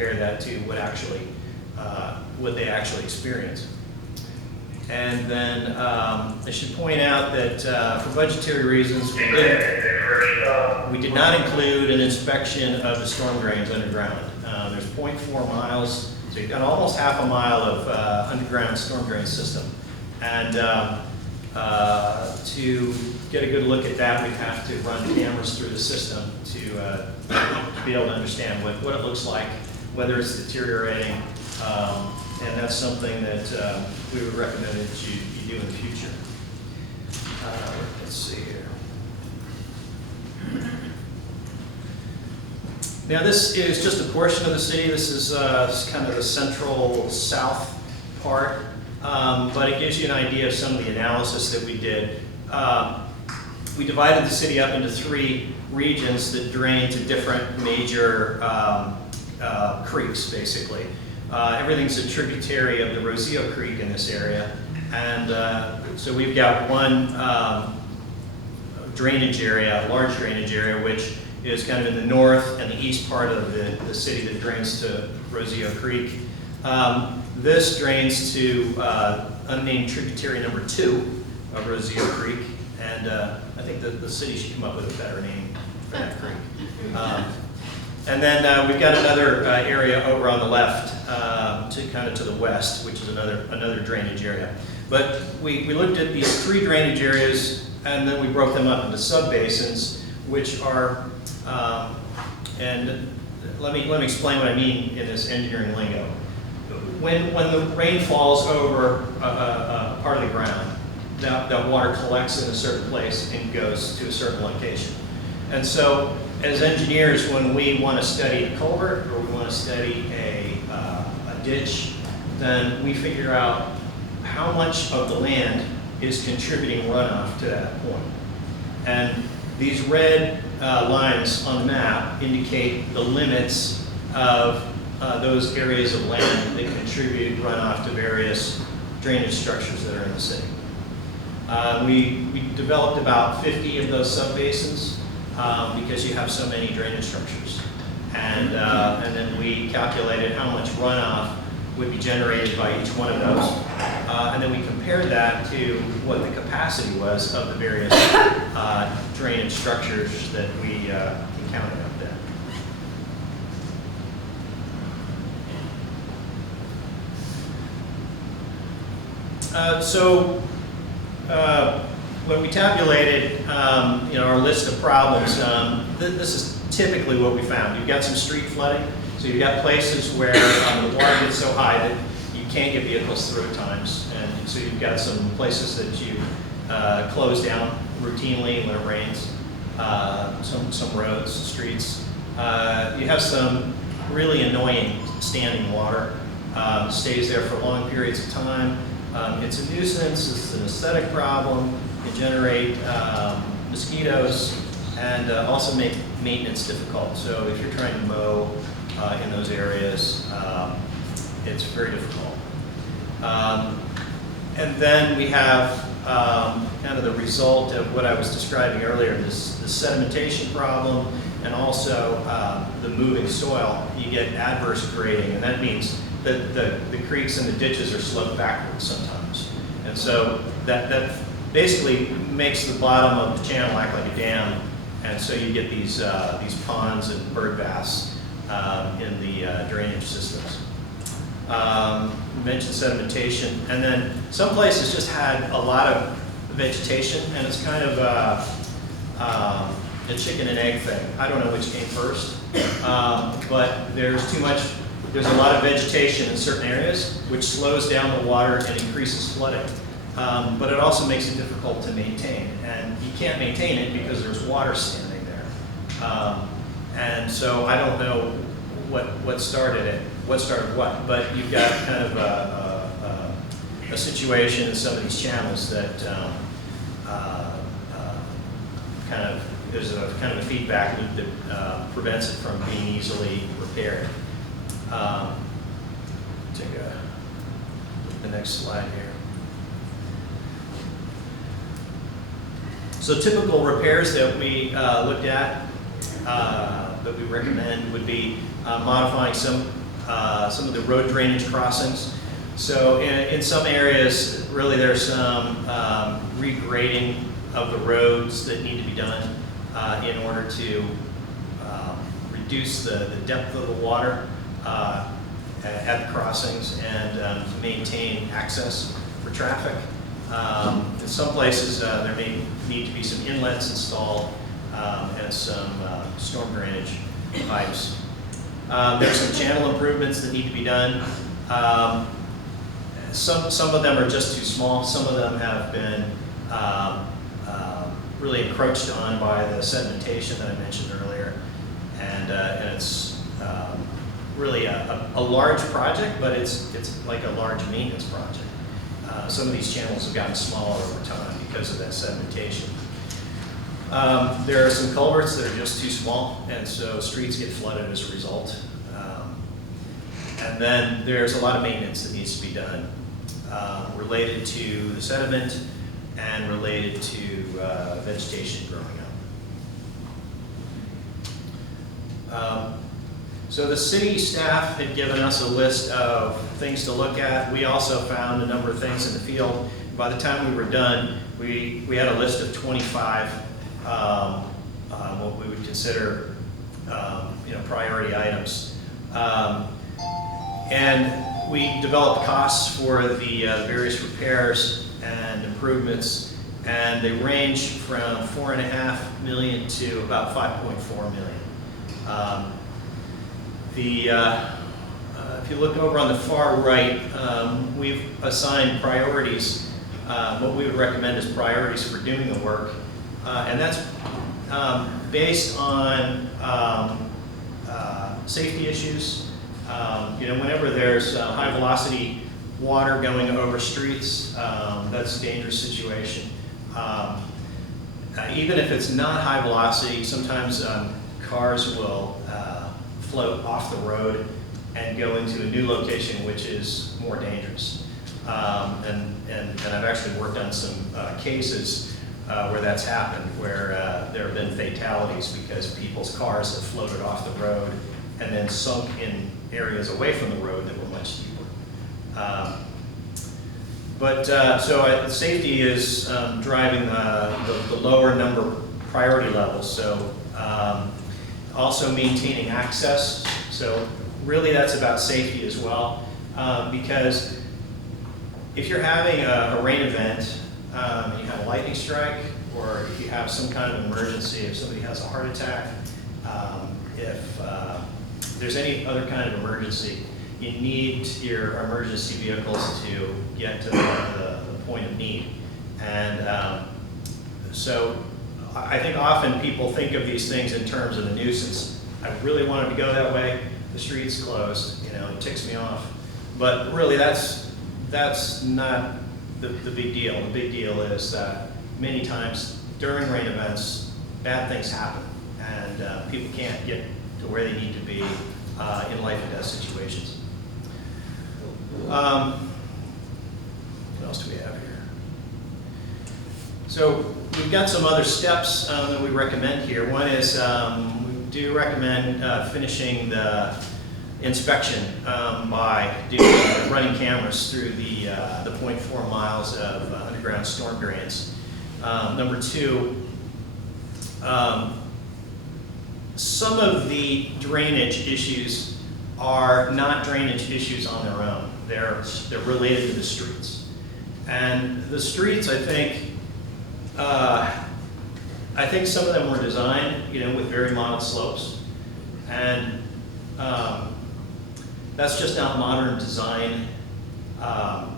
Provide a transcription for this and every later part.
compare that to what they actually experience. And then I should point out that for budgetary reasons, we did not include an inspection of the storm drains underground. There's 0.4 miles, so you've got almost half a mile of underground storm drain system. And to get a good look at that, we have to run cameras through the system to be able to understand what it looks like, whether it's deteriorating. And that's something that we would recommend that you do in the future. Let's see here. Now this is just a portion of the city. This is kind of the central south part, but it gives you an idea of some of the analysis that we did. We divided the city up into 3 regions that drain to different major creeks, basically. Everything's a tributary of the Rocio Creek in this area. And so we've got one drainage area, a large drainage area, which is kind of in the north and the east part of the city that drains to Rocio Creek. This drains to unnamed tributary number 2 of Rocio Creek. And I think the city should come up with a better name for that creek. And then we've got another area over on the left, to the west, which is another drainage area. But we looked at these 3 drainage areas, and then we broke them up into subbasins, which are, and let me explain what I mean in this engineering lingo. When the rain falls over a part of the ground, that water collects in a certain place and goes to a certain location. And so, as engineers, when we want to study a culvert or we want to study a ditch, then we figure out how much of the land is contributing runoff to that point. And these red lines on the map indicate the limits of those areas of land that contribute runoff to various drainage structures that are in the city. We developed about 50 of those subbasins. Because you have so many drainage structures. And then we calculated how much runoff would be generated by each one of those. And then we compared that to what the capacity was of the various drainage structures that we encountered up there. When we tabulated our list of problems, this is typically what we found. You've got some street flooding, so you've got places where the water gets so high that you can't get vehicles through at times, and so you've got some places that you close down routinely when it rains, some roads, streets. You have some really annoying standing water, stays there for long periods of time. It's a nuisance, it's an aesthetic problem. Can generate mosquitoes and also make maintenance difficult. So if you're trying to mow in those areas, it's very difficult. And then we have kind of the result of what I was describing earlier, this sedimentation problem, and also the moving soil. You get adverse grading, and that means that the creeks and the ditches are sloped backwards sometimes. And so that basically makes the bottom of the channel act like a dam, and so you get these ponds and bird baths in the drainage systems. We mentioned sedimentation, and then some places just had a lot of vegetation, and it's kind of a chicken and egg thing. I don't know which came first, but there's a lot of vegetation in certain areas, which slows down the water and increases flooding. But it also makes it difficult to maintain, and you can't maintain it because there's water standing there. And so I don't know what started it, what, but you've got kind of a situation in some of these channels that there's a kind of a feedback loop that prevents it from being easily repaired. Take the next slide here. So typical repairs that we looked at, that we recommend would be modifying some some of the road drainage crossings. So in some areas, really there's some regrading of the roads that need to be done in order to reduce the depth of the water at the crossings and maintain access for traffic. In some places, there may need to be some inlets installed and some storm drainage pipes. There's some channel improvements that need to be done. Some of them are just too small. Some of them have been really encroached on by the sedimentation that I mentioned earlier. And it's really a large project, but it's like a large maintenance project. Some of these channels have gotten smaller over time because of that sedimentation. There are some culverts that are just too small, and so streets get flooded as a result. And then there's a lot of maintenance that needs to be done related to the sediment and related to vegetation growing up. So the city staff had given us a list of things to look at. We also found a number of things in the field. By the time we were done, we had a list of 25 what we would consider priority items. And we developed costs for the various repairs and improvements, and they range from $4.5 million to about $5.4 million. If you look over on the far right, we've assigned priorities, what we would recommend as priorities for doing the work, and that's based on safety issues. Whenever there's high velocity water going over streets, that's a dangerous situation. Even if it's not high velocity, sometimes cars will float off the road and go into a new location which is more dangerous. And I've actually worked on some cases where that's happened, where there have been fatalities because people's cars have floated off the road and then sunk in areas away from the road that were much deeper. So safety is driving the lower number priority levels. So also maintaining access. So really that's about safety as well. Because if you're having a rain event, you have a lightning strike, or if you have some kind of emergency, if somebody has a heart attack, if there's any other kind of emergency, you need your emergency vehicles to get to the point of need. And so I think often people think of these things in terms of a nuisance. I really wanted to go that way, the street's closed, it ticks me off. But really that's not the big deal. The big deal is that many times during rain events, bad things happen, and people can't get to where they need to be in life and death situations. What else do we have here? So we've got some other steps that we recommend here. One is we do recommend finishing the inspection by running cameras through the 0.4 miles of underground storm drains. Number two, some of the drainage issues are not drainage issues on their own. They're related to the streets. And the streets, I think some of them were designed, with very mild slopes. And that's just not modern design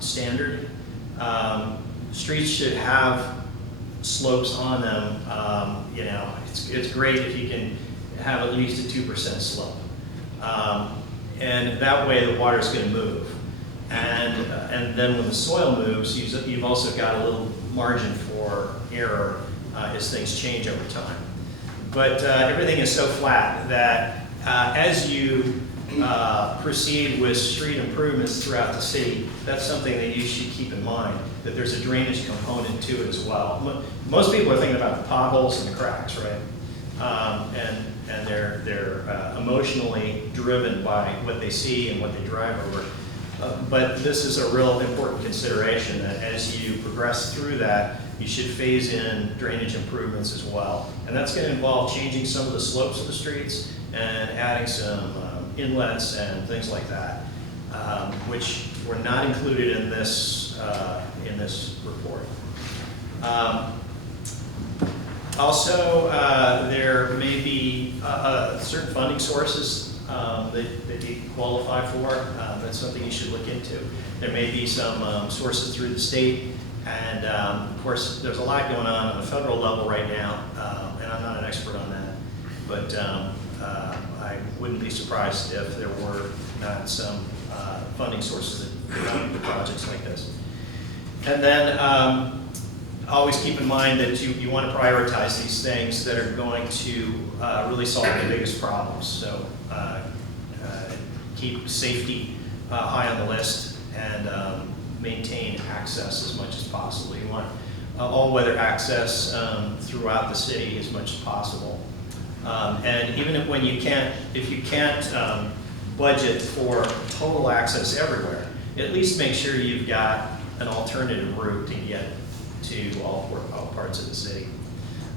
standard. Streets should have slopes on them. It's great if you can have at least a 2% slope. And that way the water is going to move. And then when the soil moves, you've also got a little margin for error as things change over time. But everything is so flat that as you proceed with street improvements throughout the city, that's something that you should keep in mind, that there's a drainage component to it as well. Most people are thinking about the potholes and the cracks, right? And and they're emotionally driven by what they see and what they drive over. But this is a real important consideration, that as you progress through that, you should phase in drainage improvements as well. And that's going to involve changing some of the slopes of the streets and adding some inlets and things like that, which were not included in this report. Also, there may be certain funding sources that you qualify for. That's something you should look into. There may be some sources through the state, and of course, there's a lot going on the federal level right now, and I'm not an expert on that, but I wouldn't be surprised if there were not some funding sources that come to projects like this. And then always keep in mind that you want to prioritize these things that are going to really solve the biggest problems. So keep safety high on the list, and maintain access as much as possible. You want all-weather access throughout the city as much as possible. And even if you can't budget for total access everywhere, at least make sure you've got an alternative route to get to all parts of the city.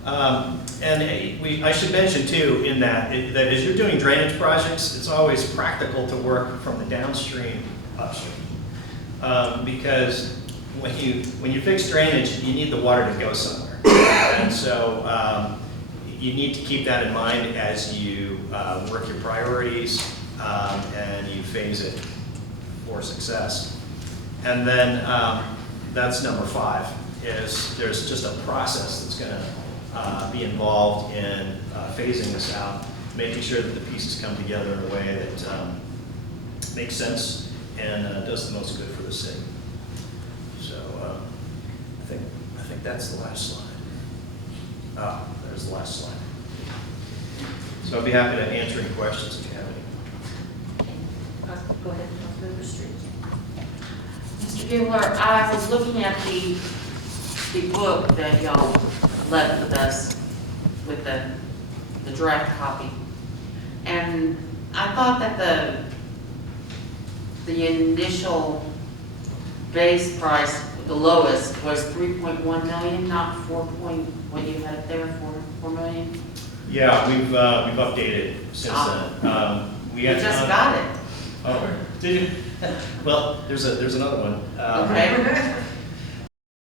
And I should mention too, in that as you're doing drainage projects, it's always practical to work from the downstream upstream. Because when you fix drainage, you need the water to go somewhere. And so you need to keep that in mind as you work your priorities and you phase it for success. And then that's number 5, is there's just a process that's going to be involved in phasing this out, making sure that the pieces come together in a way that makes sense and does the most good for the city. So I think that's the last slide. Ah, there's the last slide. So I'd be happy to answer any questions if you have any. Go ahead, Councilmember Street. Mr. Gibler, I was looking at the book that y'all left with us with the draft copy, and I thought that the initial base price, the lowest, was 3.1 million, not 4 point, what you had there, 4 million? Yeah, we've updated since then. We just got it. Oh, did you? Well, there's another one. Okay.